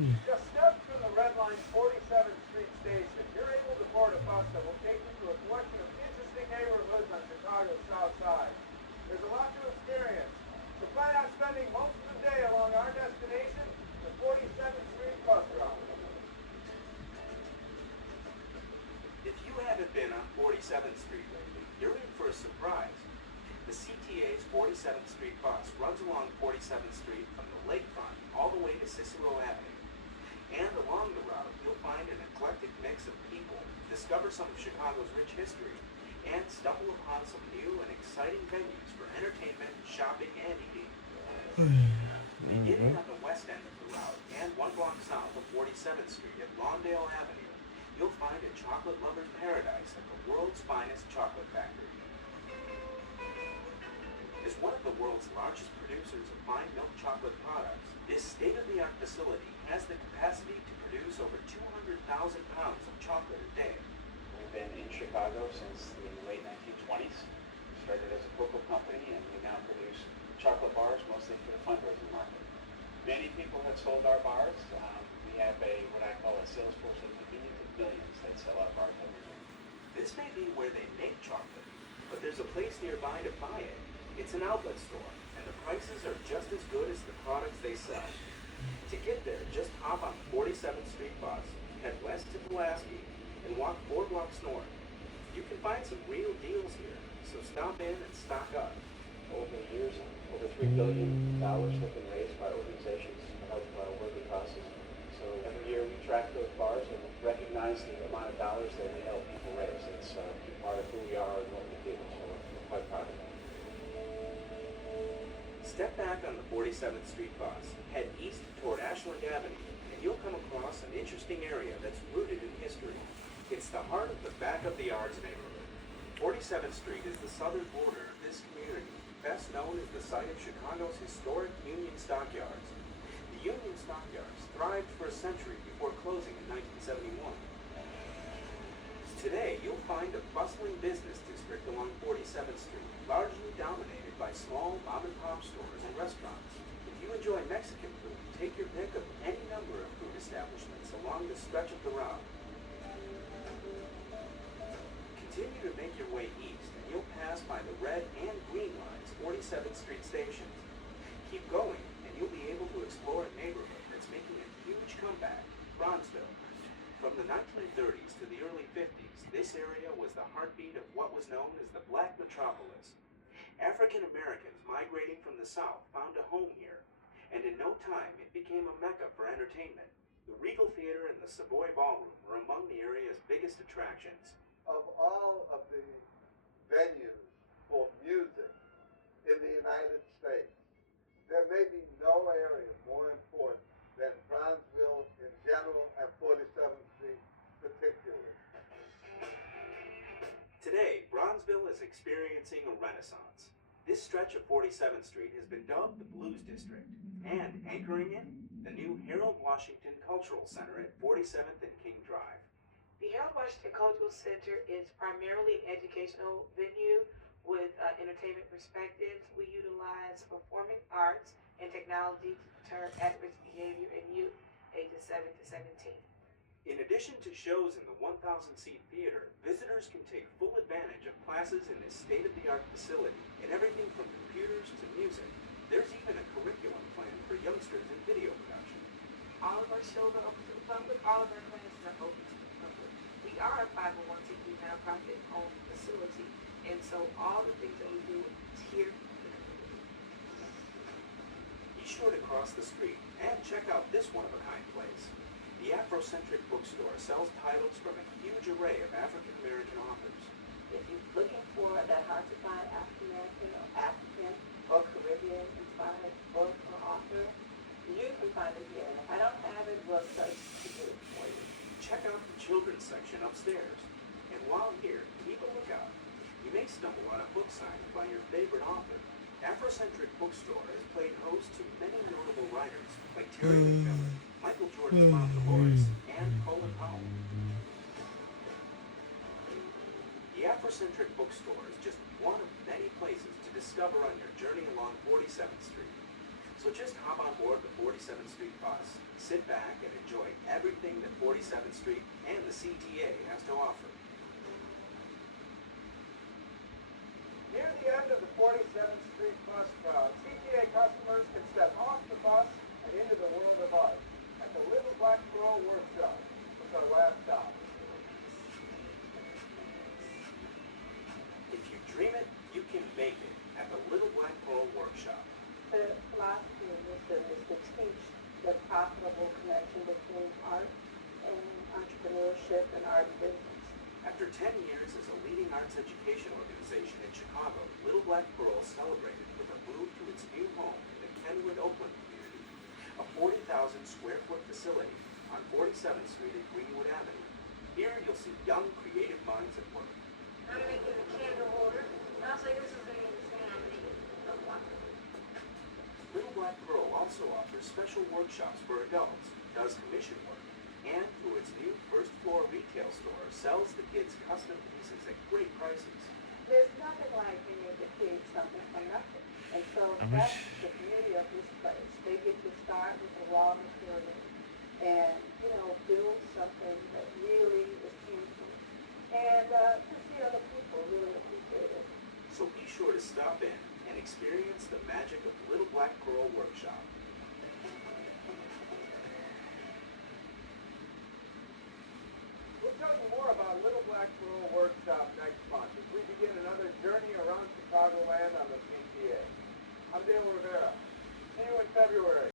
Just steps from the Red Line 47th Street station, you're able to board a bus that will take you to a collection of interesting neighborhoods on Chicago's South Side. There's a lot to experience, so plan on spending most of the day along our destination, the 47th Street bus route. If you haven't been on 47th Street lately, you're in for a surprise. The CTA's 47th Street bus runs along 47th Street from the lakefront all the way to Cicero Avenue. And along the route, you'll find an eclectic mix of people, discover some of Chicago's rich history, and stumble upon some new and exciting venues for entertainment, shopping, and eating. Beginning on the west end of the route and one block south of 47th Street at Lawndale Avenue, you'll find a chocolate lover's paradise at the world's finest chocolate factory. As one of the world's largest producers of fine milk chocolate products, this state-of-the-art facility has the capacity to produce over 200,000 pounds of chocolate a day. We've been in Chicago since the late 1920s. We started as a cocoa company, and we now produce chocolate bars mostly for the fundraising market. Many people have sold our bars. We have what I call a sales force of millions of millions that sell our bars every year. This may be where they make chocolate, but there's a place nearby to buy it. It's an outlet store, and the prices are just as good as the products they sell. To get there, just hop on the 47th Street bus, head west to Pulaski, and walk 4 blocks north. You can find some real deals here, so stop in and stock up. Over the years, over $3 billion have been raised by organizations to help worthy causes. So every year we track those bars and recognize the amount of dollars that we help people raise. It's part of who we are and what we do, so we're quite proud of it. Step back on the 47th Street bus, head east toward Ashland Avenue, and you'll come across an interesting area that's rooted in history. It's the heart of the Back of the Yards neighborhood. 47th Street is the southern border of this community, best known as the site of Chicago's historic Union Stockyards. The Union Stockyards thrived for a century before closing in 1971. Today, you'll find a bustling business district along 47th Street, largely dominated by small mom-and-pop stores and restaurants. If you enjoy Mexican food, take your pick of any number of food establishments along the stretch of the route. Continue to make your way east, and you'll pass by the red and green lines 47th Street stations. Keep going, and you'll be able to explore a neighborhood that's making a huge comeback, Bronzeville. From the 1930s to the early 50s, this area was the heartbeat of what was known as the Black Metropolis. African Americans migrating from the South found a home here, and in no time it became a mecca for entertainment. The Regal Theater and the Savoy Ballroom were among the area's biggest attractions. Of all of the venues for music in the United States, there may be no area more important than Bronzeville in general and 47th Street particularly. Today, Bronzeville is experiencing a renaissance. This stretch of 47th Street has been dubbed the Blues District, and anchoring it, the new Harold Washington Cultural Center at 47th and King Drive. The Harold Washington Cultural Center is primarily an educational venue with entertainment perspectives. We utilize performing arts and technology to deter at-risk behavior in youth ages 7 to 17. In addition to shows in the 1,000-seat theater, visitors can take full advantage of classes in this state-of-the-art facility in everything from computers to music. There's even a curriculum plan for youngsters in video production. All of our shows are open to the public. All of our classes are open to the public. We are a 501c3 nonprofit-owned facility, and so all the things that we do is here for the community. Be sure to cross the street and check out this one-of-a-kind place. The Afrocentric bookstore sells titles from a huge array of African-American authors. If you're looking for that hard-to-find African-American or African or Caribbean-inspired book or author, you can find it here. And if I don't have it, we'll search to do it for you. Check out the children's section upstairs. And while here, keep a lookout. You may stumble on a book signed by your favorite author. Afrocentric Bookstore has played host to many notable writers like Terry McMillan, Michael Jordan's Mom Dolores, and Colin Powell. The Afrocentric Bookstore is just one of many places to discover on your journey along 47th Street. So just hop on board the 47th Street bus, sit back, and enjoy everything that 47th Street and the CTA has to offer. Near the end of the 47th Street bus route, CTA customers can step off the bus and into the world of art at the Little Black Pearl Workshop, with our last stop. If you dream it, you can make it at the Little Black Pearl Workshop. The philosophy of this is to teach the profitable connection between art and entrepreneurship and art and business. After 10 years as a leading arts education organization in Chicago, Little Black Pearl celebrated with a move to its new home in the Kenwood Oakland community, a 40,000 square foot facility on 47th Street at Greenwood Avenue. Here you'll see young creative minds at work. I'm making a candle holder. I was like, this is going to be insane. I'm making a block. Little Black Pearl also offers special workshops for adults, does commission work, and through its new first floor retail store sells the kids custom pieces at great prices. There's nothing like being able to create something from nothing. And so that's the beauty of this place. They get to start with the raw material and, build something that really is tangible. And to see other people really appreciate it. So be sure to stop in and experience the magic of Little Black Pearl Workshop. We'll tell you more about Little Black Pearl Workshop next month as we begin another journey around Chicagoland on the CTA. I'm Dale Rivera. See you in February.